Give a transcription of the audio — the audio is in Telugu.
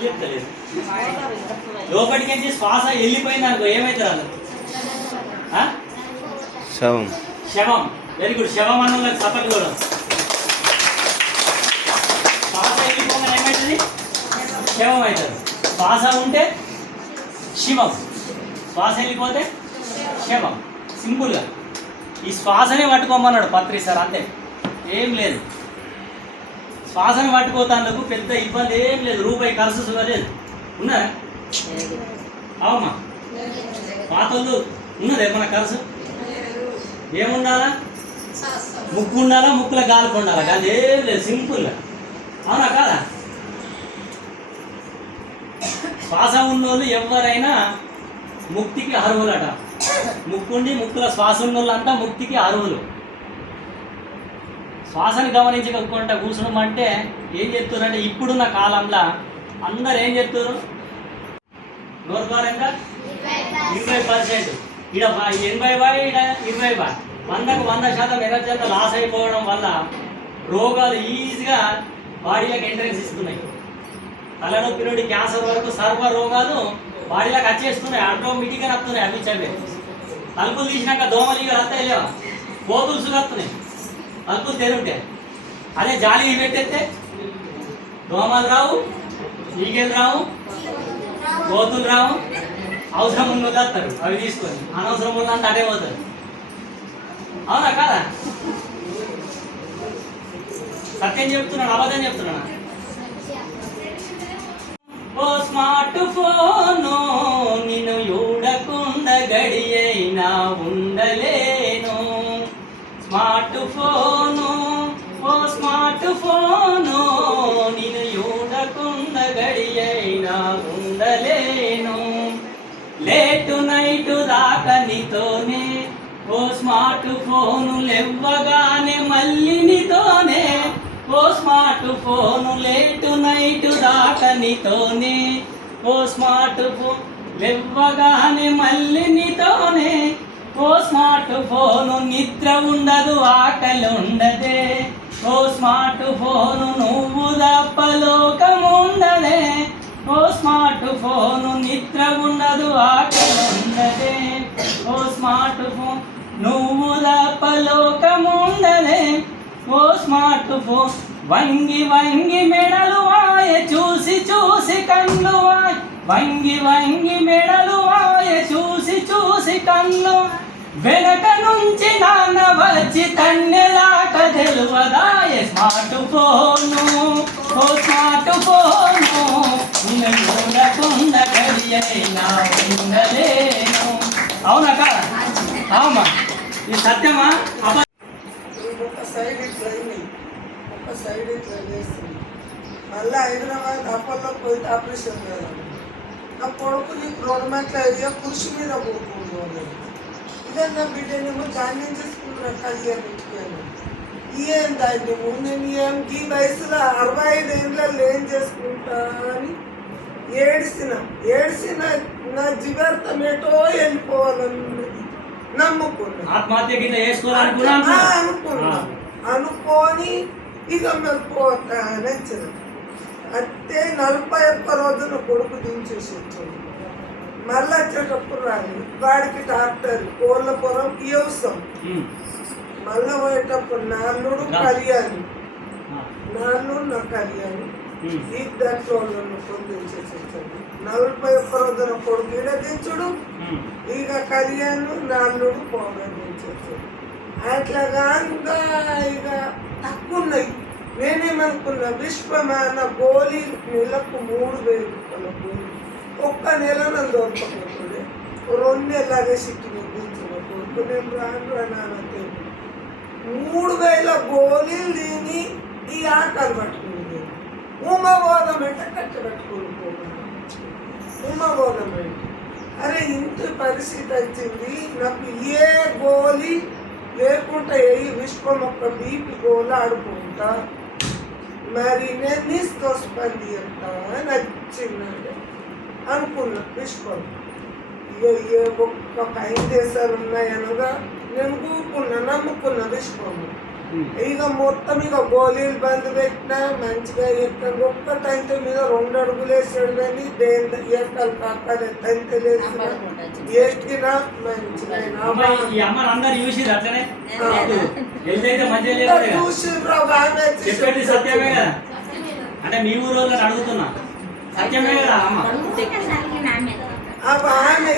ఎవరు చెప్తలేదు. లోపలికి శ్వాస వెళ్ళిపోయింది అనుకో ఏమవుతారు వాళ్ళు? శవం. శవం. Very good. శవం అన్న వాళ్ళకి సపోర్ట్ కూడా. శ్వాస వెళ్ళిపోగానే ఏమవుతుంది? శవం అవుతుంది. శ్వాస ఉంటే శివం, శ్వాస వెళ్ళిపోతే శవం. సింపుల్గా ఈ శ్వాసనే పట్టుకోమన్నాడు పత్రి సార్, అంతే, ఏం లేదు. శ్వాసను పట్టుకోతాందుకు పెద్ద ఇబ్బంది ఏం లేదు, రూపాయి ఖర్చు లేదు. ఉన్నారా? అవమ్మా పాతలు ఉన్నది ఏమన్నా ఖర్చు? ఏముండాలా? ముక్కు ఉండాలా, ముక్కులో గాలికి ఉండాలా, కానీ ఏం లేదు, సింపుల్గా. అవునా కాదా? శ్వాస ఉన్నోళ్ళు ఎవరైనా ముక్తికి అర్హులట. ముక్కుండి ముక్కుల శ్వాస ఉన్నోళ్ళు అంతా ముక్తికి అర్హులు. శ్వాసని గమనించకుండా కూర్చడం అంటే ఏం చెప్తున్నారంటే ఇప్పుడున్న కాలంలో అందరు ఏం చెప్తారు? నోరు ద్వారా ఎంత 20%, ఇక్కడ 80 ఇక్కడ 20, 100కు 100% ఎనర్జీ అంతా లాస్ అయిపోవడం వల్ల రోగాలు ఈజీగా బాడీలోకి ఎంట్రెన్స్ ఇస్తున్నాయి. తలనొప్పి నుండి క్యాన్సర్ వరకు సర్వ రోగాలు బాడీలోకి వచ్చేస్తున్నాయి, ఆటోమేటిక్గా వస్తున్నాయి. అవి చదివే తలుపులు తీసినాక దోమలు ఇక వస్తాయి లేవా, కోతులు వస్తున్నాయి తలుపులు తెరుంటే. అదే జాలి పెట్టేస్తే దోమలు రావు, ఈగలు రావు, కోతులు రావు. అవసరం ఉన్న వస్తారు అవి తీసుకొని, అనవసరం ఉన్నంత అదే పోతారు. అవునా కాదా? సత్యం చెప్తున్నాను, అబద్ధం చెప్తున్నాను? ఓ స్మార్ట్ ఫోను నిన్ను చూడకుండా గడి అయినా ఉండలేను. స్మార్ట్ ఫోను, ఓ స్మార్ట్ ఫోను నిన్ను చూడకుండా గడి అయినా ఉండలేను. లేటు నైటు దాకా నీతోనే, ఓ స్మార్ట్ ఫోను లేవ్వగానే మళ్ళీ నీతోనే. ఓ స్మార్ట్ ఫోను లేటు నైటు దాకా నీతోనే. ఓ స్మార్ట్ ఫోన్ లేవ్వగానే మళ్ళీ నీతోనే. ఓ స్మార్ట్ ఫోను నిద్ర ఉండదు, ఆకలి ఉండదే. ఓ స్మార్ట్ ఫోను నువ్వు తప్ప లోకం ఉండదే. ఓ స్మార్ట్ ఫోను నిద్ర ఉండదు, ఆకలి ఉండదే. ఓ స్మార్ట్ ఫోన్ నువ్వు తప్ప లోకం ఉండదే. ఓ స్మార్ట్ ఫోన్ వంగి వంగి మెడలు వాయ, చూసి చూసి కన్ను వాయ. వంగి వంగి మెడలు వాయ, చూసి చూసి కన్ను. వెనక నుంచి నాన్న వచ్చి తన్నెలాక తెలువదాయ. స్మార్ట్ ఫోను, ఓ స్మార్ట్ ఫోను నిన్ను చూడకుండా గడి అయినా ఉండలేను. అవునా కాదా? అవుమా, ఇది సత్యమా? ఒక సైడ్ ఇట్లా ఒక సైడ్ ఇట్లా చేస్తుంది. మళ్ళీ హైదరాబాద్ అప్పట్లో పోయి ఆపరేషన్ కదా. నా కొడుకు నీకు 2 మెట్ల ఏరియా పురుషు మీద కూడుకుంటుంది. ఇదే నా బిడ్డనేమో జాయిన్ చేసుకుంటున్నా కళ్యాణ్ ఇంటికి. ఏం దాన్ని నేను ఏం ఈ వయసులో 65 ఏళ్ళలో ఏం చేసుకుంటా అని ఏడ్చిన నా జీవితం ఏటో వెళ్ళిపోవాలన్నది నమ్ముకున్నా. అనుకోని ఇక మరి పోతాను వచ్చిన. అయితే 41 రోజున కొడుకు దించేసి వచ్చాడు. మళ్ళీ వచ్చేటప్పుడు రాని వాడికి డాక్టర్ కోళ్ళపురం వ్యవసాయం. మళ్ళీ పోయేటప్పుడు నాలుడు కళ్యాణి, నాలుడు నా కళ్యాణి, ఇద్దరు దించేసి వచ్చాడు. 41 రోజున కొడుకు ఈడ దించుడు, ఇక కళ్యాణ్ నాలుడు పోగా దించేసాడు. అట్లాగా ఇంకా ఇక తక్కువ ఉన్నాయి. నేనేమనుకున్నా విశ్వమాన గోళీ నెలకు 3,000 రూపాయల గోళీ. ఒక్క నెల నన్ను దొరకపోతుండే. 2 నెలలాగే సిట్టు దించిన కొడుకు నేను రాను రానంతే 3,000 గోళీలు తిని ఈ ఆకలి పట్టుకుంది. ఉమ్మబోధమంటే కట్టబెట్టుకుని పోతాను. ఉమ్మబోధమంటే అరే ఇంత పరిస్థితి వచ్చింది. నాకు ఏ గోళీ లేకుండా ఏ విశ్వం ఒక్క బీపీ గోళ ఆడుకుంటా, మరి నేను నిస్తోస్పంది అంట నచ్చిందంటే అనుకున్నా. విశ్వం ఏ ఒక్క 5 దేశాలు ఉన్నాయనగా నేను కూకున్నా, నమ్ముకున్నా విశ్వము. ఇక మొత్తం ఇక గోళీలు బంద్ పెట్టినా మంచిగా ఎక్కడ ఒక్కటైతే మీద 2 అడుగులు వేసాడు కానీ దేని ఎక్కలు కాకలు ఎత్తైతే లేదు ఎక్కినా మంచిగా ఈ అమ్మ అందరు చూసిరు అట్లనే ఎల్లైతే మంచిగా లేదు కదా. చూసిండ్రు చెప్పేది సత్యమే కదా. అంటే మీ ఊరు వాళ్ళని అడుగుతున్నా, సత్యమే కదా అమ్మ. ఆమె